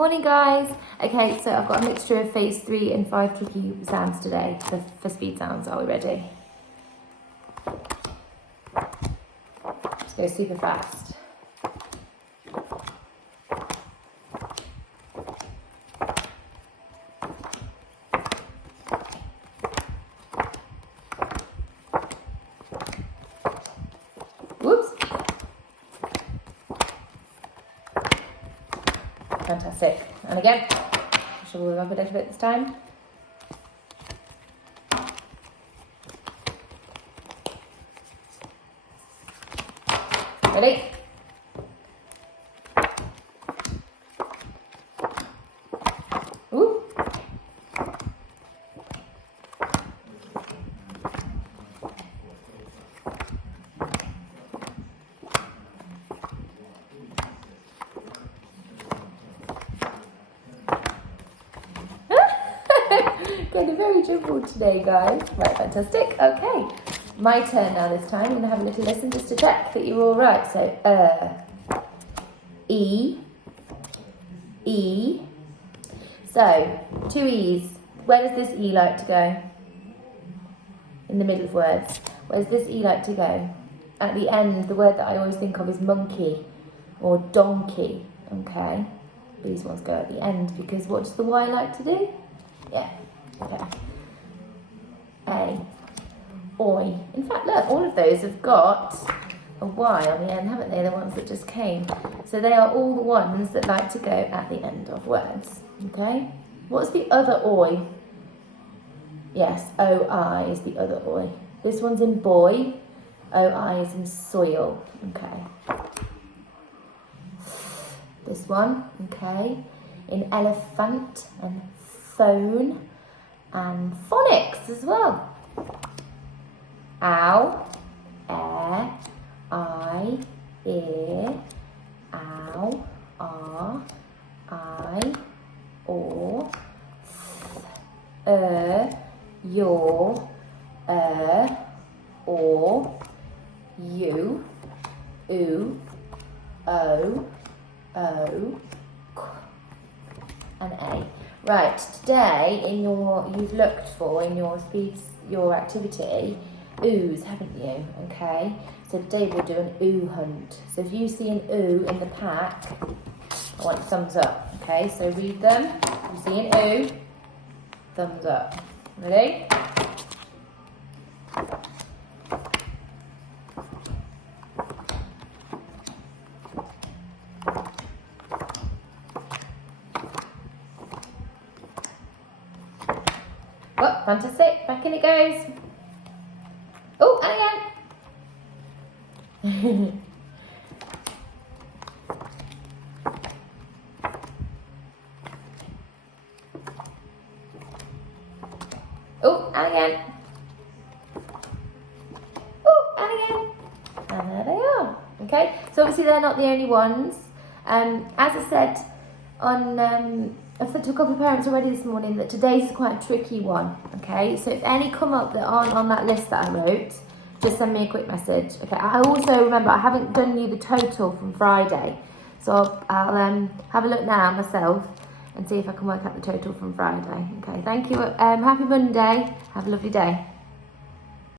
Morning guys. Okay, so I've got a mixture of phase 3 and 5 tricky sounds today for speed sounds. Are we ready? Let's go super fast. Whoops. Fantastic. And again. Shall we remember a little bit this time? Ready? Ooh. Getting very jumbled today, guys. Right, fantastic. Okay, my turn now this time. I'm going to have a little listen just to check that you're all right. So, E, E. So, 2 E's. Where does this E like to go? In the middle of words. Where does this E like to go? At the end, the word that I always think of is monkey or donkey. Okay, these ones go at the end because what does the Y like to do? Yeah. Okay. A. Oi. In fact, look, all of those have got a Y on the end, haven't they? The ones that just came. So they are all the ones that like to go at the end of words. Okay? What's the other oi? Yes, O-I is the other oi. This one's in boy. O-I is in soil. Okay. This one, okay, in elephant and phone and phonics as well. Ow, air, I, ear, ow, I, or, your, or, you, oo, o, and A. Right, today you've looked for in your activity oos, haven't you? Okay, so today we'll do an oo hunt. So if you see an oo in the pack, I want thumbs up. Okay, so read them. If you see an oo, thumbs up. Ready? Oh, fantastic. Back in it goes. Oh, and again. Oh, and again. Oh, and again. And there they are. Okay, so obviously they're not the only ones. As I said I've said to a couple of parents already this morning that today's quite a tricky one, okay? So if any come up that aren't on that list that I wrote, just send me a quick message, okay? I also, remember, I haven't done you the total from Friday, so I'll have a look now myself and see if I can work out the total from Friday, okay? Thank you, happy Monday, have a lovely day.